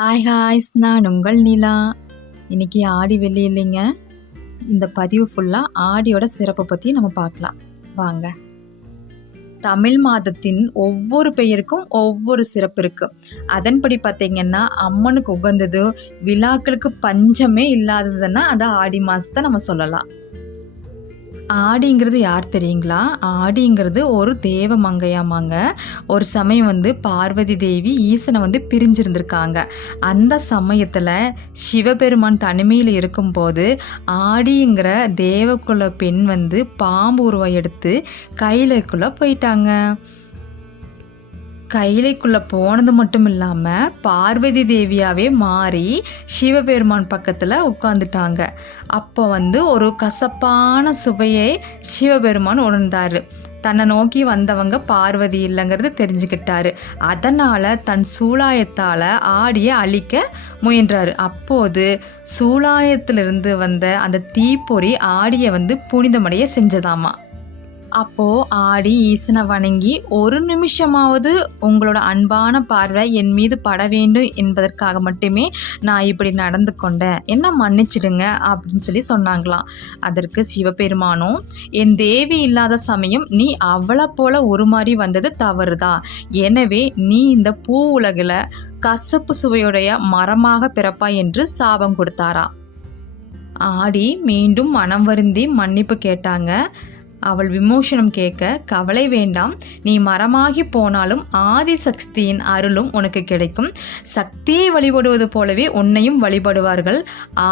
Hi ஹாய்ஸ், நான் உங்கள் நிலா. இன்னைக்கு ஆடி வெள்ளி இல்லைங்க. இந்த பதிவு ஃபுல்லாக ஆடியோட சிறப்பை பற்றி நம்ம பார்க்கலாம் வாங்க. தமிழ் மாதத்தின் ஒவ்வொரு பெயருக்கும் ஒவ்வொரு சிறப்பு இருக்குது. அதன்படி பார்த்திங்கன்னா அம்மனுக்கு உகந்தது, விழாக்களுக்கு பஞ்சமே இல்லாததுன்னா அது ஆடி மாதத்தை நம்ம சொல்லலாம். ஆடிங்கிறது யார் தெரியுங்களா? ஆடிங்கிறது ஒரு தேவ மங்கையாமாங்க. ஒரு சமயம் பார்வதி தேவி ஈசனை பிரிஞ்சிருந்திருக்காங்க. அந்த சமயத்தில் சிவபெருமான் தனிமையில் இருக்கும்போது ஆடிங்கிற தேவக்குல பெண் பாம்பு உருவம் எடுத்து கையிலக்குள்ளே போயிட்டாங்க. கைலைக்குள்ளே போனது மட்டும் இல்லாமல் பார்வதி தேவியாகவே மாறி சிவபெருமான் பக்கத்தில் உட்காந்துட்டாங்க. அப்போ ஒரு கசப்பான சுவையை சிவபெருமான் உணர்ந்தார். தன்னை நோக்கி வந்தவங்க பார்வதி இல்லைங்கிறது தெரிஞ்சுக்கிட்டாரு. அதனால் தன் சூலாயத்தால் ஆடியை அழிக்க முயன்றார். அப்போது சூலாயத்திலிருந்து வந்த அந்த தீப்பொறி ஆடியை புனிதமடைய செஞ்சதாமா. அப்போது ஆடி ஈசனை வணங்கி, ஒரு நிமிஷமாவது உங்களோட அன்பான பார்வை என் மீது பட வேண்டும் என்பதற்காக மட்டுமே நான் இப்படி நடந்து கொண்டேன், என்ன மன்னிச்சிடுங்க அப்படின்னு சொன்னாங்களாம். அதற்கு சிவபெருமானும், என் தேவி இல்லாத சமயம் நீ அவளை போல உருமாறி வந்தது தவறுதான். எனவே நீ இந்த பூ உலகில் கசப்பு சுவையுடைய மரமாக பிறப்பாய் என்று சாபம் கொடுத்தாராம். ஆடி மீண்டும் மனம் வருந்தி மன்னிப்பு கேட்டாங்க. அவள் விமோசனம் கேட்க, கவலை வேண்டாம், நீ மரமாகி போனாலும் ஆதி சக்தியின் அருளும் உனக்கு கிடைக்கும். சக்தியை வழிபடுவது போலவே உன்னையும் வழிபடுவார்கள்.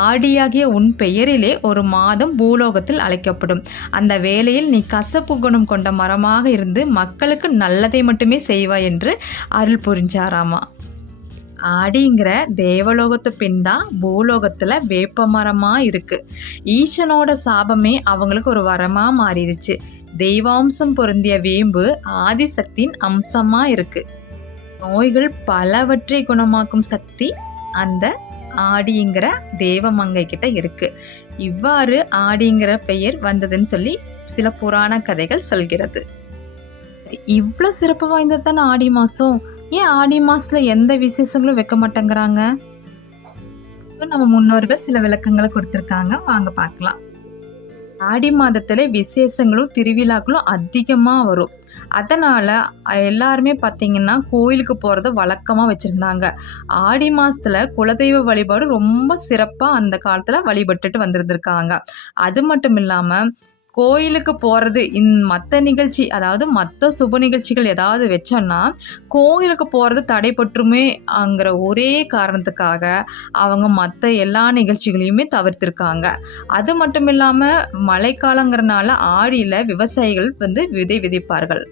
ஆடியாகிய உன் பெயரிலே ஒரு மாதம் பூலோகத்தில் அழைக்கப்படும். அந்த வேளையில் நீ கசப்பு குணம் கொண்ட மரமாக இருந்து மக்களுக்கு நல்லதை மட்டுமே செய்வாய் என்று அருள் புரிஞ்சாராமா. ஆடிங்கிற தேவலோகத்து பெண் தான் பூலோகத்தில் வேப்ப மரமாக இருக்குது. ஈசனோட சாபமே அவங்களுக்கு ஒரு வரமாக மாறிடுச்சு. தெய்வாம்சம் பொருந்திய வேம்பு ஆதிசக்தியின் அம்சமாக இருக்குது. நோய்கள் பலவற்றை குணமாக்கும் சக்தி அந்த ஆடிங்கிற தேவமங்கை கிட்ட இருக்குது. இவ்வாறு ஆடிங்கிற பெயர் வந்ததுன்னு சொல்லி சில புராண கதைகள் சொல்கிறது. இவ்வளோ சிறப்பு வாய்ந்தது தானே ஆடி மாதம். ஏன் ஆடி மாதத்தில் எந்த விசேஷங்களும் வைக்க மாட்டேங்கிறாங்க? நம்ம முன்னோர்கள் சில விளக்கங்களை கொடுத்துருக்காங்க, வாங்க பார்க்கலாம். ஆடி மாதத்தில் விசேஷங்களும் திருவிழாக்களும் அதிகமாக வரும். அதனால் எல்லாருமே பார்த்திங்கன்னா கோயிலுக்கு போகிறத வழக்கமாக வச்சுருந்தாங்க. ஆடி மாதத்தில் குலதெய்வ வழிபாடு ரொம்ப சிறப்பாக அந்த காலத்தில் வழிபட்டுட்டு வந்திருந்திருக்காங்க. அது மட்டும் இல்லாமல் கோயிலுக்கு போகிறது மற்ற நிகழ்ச்சி, அதாவது மற்ற சுப நிகழ்ச்சிகள் ஏதாவது வச்சோன்னா கோயிலுக்கு போகிறது தடைப்பட்டுருமேங்கிற ஒரே காரணத்துக்காக அவங்க மற்ற எல்லா நிகழ்ச்சிகளையுமே தவிர்த்திருக்காங்க. அது மட்டும் இல்லாமல் மழைக்காலங்கிறனால ஆடியில் விவசாயிகள் விதை விதைப்பார்கள்.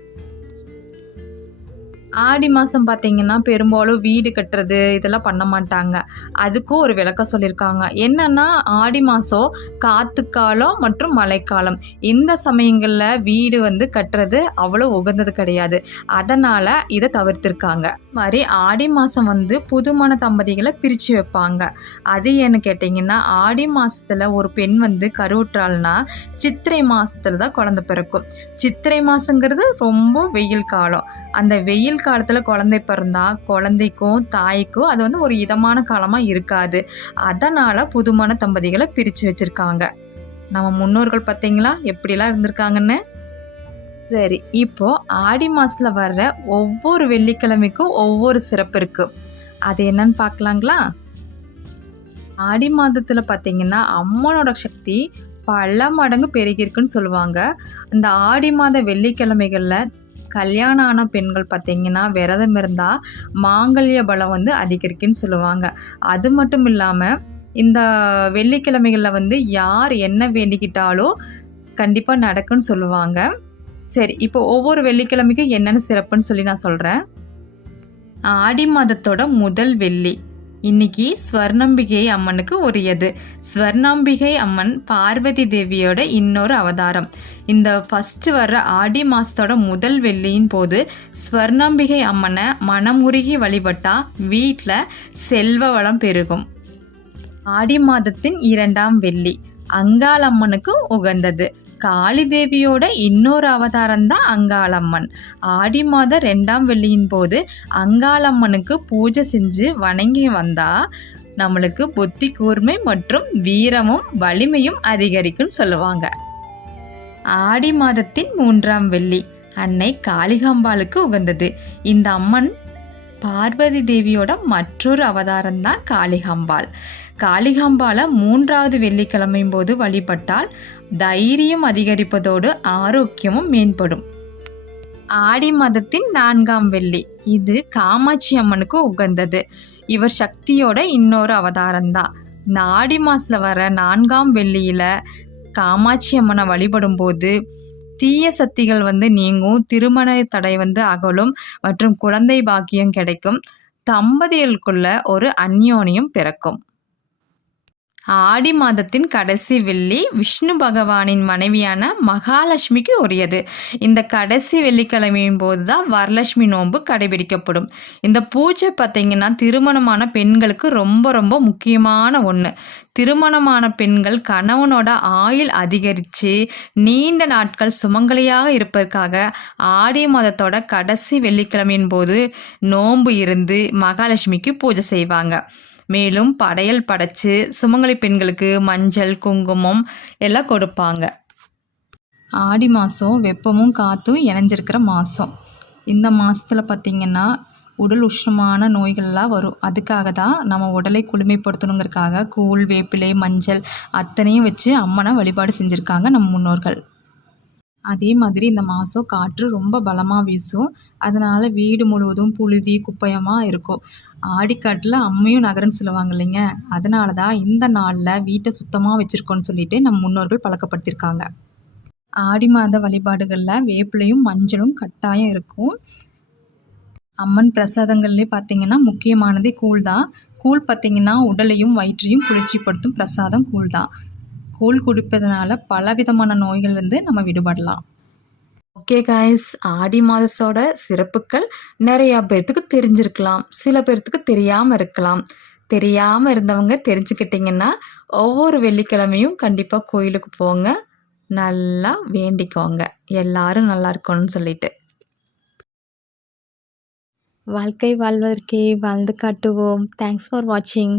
ஆடி மாதம் பார்த்திங்கன்னா பெரும்பாலும் வீடு கட்டுறது இதெல்லாம் பண்ண மாட்டாங்க. அதுக்கும் ஒரு விளக்கம் சொல்லியிருக்காங்க. என்னென்னா ஆடி மாதம் காற்றுக்காலம் மற்றும் மழைக்காலம், இந்த சமயங்களில் வீடு கட்டுறது அவ்வளோ உகந்தது கிடையாது. அதனால் இதை தவிர்த்திருக்காங்க. மாதிரி ஆடி மாதம் புதுமண தம்பதிகளை பிரித்து வைப்பாங்க. அது ஏன்னு கேட்டிங்கன்னா ஆடி மாதத்தில் ஒரு பெண் கருவுற்றாள்னா சித்திரை மாதத்தில் தான் குழந்தை பிறக்கும். சித்திரை மாதங்கிறது ரொம்ப வெயில் காலம். அந்த வெயில் காலத்தில் குழந்தை பிறந்தா குழந்தைக்கும் தாய்க்கும் அது ஒரு இதமான காலமாக இருக்காது. அதனால் புதுமண தம்பதிகளை பிரித்து வச்சுருக்காங்க. நம்ம முன்னோர்கள் பார்த்தீங்களா எப்படிலாம் இருந்திருக்காங்கன்னு. சரி, இப்போது ஆடி மாதத்தில் வர்ற ஒவ்வொரு வெள்ளிக்கிழமைக்கும் ஒவ்வொரு சிறப்பு இருக்குது. அது என்னன்னு பார்க்கலாங்களா? ஆடி மாதத்தில் பார்த்திங்கன்னா அம்மனோட சக்தி பல மடங்கு பெருகிருக்குன்னு சொல்லுவாங்க. இந்த ஆடி மாத வெள்ளிக்கிழமைகளில் கல்யாணம் ஆன பெண்கள் பார்த்திங்கன்னா விரதம் இருந்தால் மாங்கல்ய பலம் அதிகரிக்குன்னு சொல்லுவாங்க. அது மட்டும் இல்லாமல் இந்த வெள்ளிக்கிழமைகளில் யார் என்ன வேண்டிக்கிட்டாலும் கண்டிப்பாக நடக்குன்னு சொல்லுவாங்க. சரி, இப்போ ஒவ்வொரு வெள்ளிக்கிழமைக்கும் என்னென்ன சிறப்புன்னு சொல்லி நான் சொல்கிறேன். ஆடி மாதத்தோட முதல் வெள்ளி இன்னைக்கு ஸ்வர்ணம்பிகை அம்மனுக்கு உரியது. ஸ்வர்ணாம்பிகை அம்மன் பார்வதி தேவியோட இன்னொரு அவதாரம். இந்த ஃபஸ்ட்டு வர்ற ஆடி மாதத்தோட முதல் வெள்ளியின் போது ஸ்வர்ணாம்பிகை அம்மனை மனமுருகி வழிபட்டால் வீட்டில் செல்வ வளம் பெருகும். ஆடி மாதத்தின் இரண்டாம் வெள்ளி அங்காளம்மனுக்கு உகந்தது. காளி தேவியோட இன்னொரு அவதாரம் தான் அங்காளம்மன். ஆடி மாதம் 2ஆம் வெள்ளியின் போது அங்காளம்மனுக்கு பூஜை செஞ்சு வணங்கி வந்தால் நம்மளுக்கு புத்தி கூர்மை மற்றும் வீரமும் வலிமையும் அதிகரிக்கும்னு சொல்லுவாங்க. ஆடி மாதத்தின் 3ஆம் வெள்ளி அன்னை காளிகாம்பாளுக்கு உகந்தது. இந்த அம்மன் பார்வதி தேவியோட மற்றொரு அவதாரம் தான் காளிகாம்பாள். காளிகாம்பாளை 3வது வெள்ளிக்கிழமையும் போது வழிபட்டால் தைரியம் அதிகரிப்பதோடு ஆரோக்கியமும் மேம்படும். ஆடி மாதத்தின் 4ஆம் வெள்ளி இது காமாட்சி அம்மனுக்கு உகந்தது. இவர் சக்தியோட இன்னொரு அவதாரம் தான். இந்த ஆடி மாதத்தில் வர 4ஆம் வெள்ளியில் காமாட்சி அம்மனை வழிபடும் போது தீய சக்திகள் நீங்கும், திருமண தடை அகலும் மற்றும் குழந்தை பாக்கியம் கிடைக்கும். தம்பதிகளுக்குள்ள ஒரு அந்யோன்யம் பிறக்கும். ஆடி மாதத்தின் கடைசி வெள்ளி விஷ்ணு பகவானின் மனைவியான மகாலட்சுமிக்கு உரியது. இந்த கடைசி வெள்ளிக்கிழமையின் போது தான் வரலட்சுமி நோன்பு கடைபிடிக்கப்படும். இந்த பூஜை பார்த்திங்கன்னா திருமணமான பெண்களுக்கு ரொம்ப ரொம்ப முக்கியமான ஒன்று. திருமணமான பெண்கள் கணவனோட ஆயுள் அதிகரித்து நீண்ட நாட்கள் சுமங்கலியாக இருப்பதற்காக ஆடி மாதத்தோட கடைசி வெள்ளிக்கிழமையின் போது நோன்பு இருந்து மகாலட்சுமிக்கு பூஜை செய்வாங்க. மேலும் படையல் படைச்சு சுமங்கலி பெண்களுக்கு மஞ்சள் குங்குமம் எல்லாம் கொடுப்பாங்க. ஆடி மாதம் வெப்பமும் காற்றும் இணைஞ்சிருக்கிற மாதம். இந்த மாதத்தில் பார்த்திங்கன்னா உடல் உஷ்ணமான நோய்கள்லாம் வரும். அதுக்காக தான் நம்ம உடலை குளுமைப்படுத்தணுங்கிறதுக்காக கூழ், வேப்பிலை, மஞ்சள் அத்தனையும் வச்சு அம்மனை வழிபாடு செஞ்சுருக்காங்க நம்ம முன்னோர்கள். அதே மாதிரி இந்த மாதம் காற்று ரொம்ப பலமாக வீசும். அதனால் வீடு முழுவதும் புழுதி குப்பையமாக இருக்கும். ஆடிக்காட்டில் அம்மையும் நகரன்னு சொல்லுவாங்க இல்லைங்க. அதனால தான் இந்த நாளில் வீட்டை சுத்தமாக வச்சுருக்கோன்னு சொல்லிட்டு நம்ம முன்னோர்கள் பழக்கப்படுத்தியிருக்காங்க. ஆடி மாத வழிபாடுகளில் வேப்பிலையும் மஞ்சளும் கட்டாயம் இருக்கும். அம்மன் பிரசாதங்கள்லேயே பார்த்திங்கன்னா முக்கியமானதே கூழ் தான். கூழ் பார்த்திங்கன்னா உடலையும் வயிற்றையும் குளிர்ச்சிப்படுத்தும் பிரசாதம் கூழ் தான். கூழ் குடிப்பதனால பலவிதமான நோய்கள் நம்ம விடுபடலாம். ஓகே காய்ஸ், ஆடி மாதத்தோட சிறப்புகள் நிறையா பேர்த்துக்கு தெரிஞ்சிருக்கலாம், சில பேர்த்துக்கு தெரியாமல் இருக்கலாம். தெரியாமல் இருந்தவங்க தெரிஞ்சுக்கிட்டிங்கன்னா ஒவ்வொரு வெள்ளிக்கிழமையும் கண்டிப்பாக கோயிலுக்கு போங்க, நல்லா வேண்டிக்கோங்க எல்லாரும் நல்லா இருக்கணும்னு சொல்லிட்டு. வாழ்க்கை வாழ்வதற்கே வாழ்ந்து காட்டுவோம். தேங்க்ஸ் ஃபார் வாட்சிங்.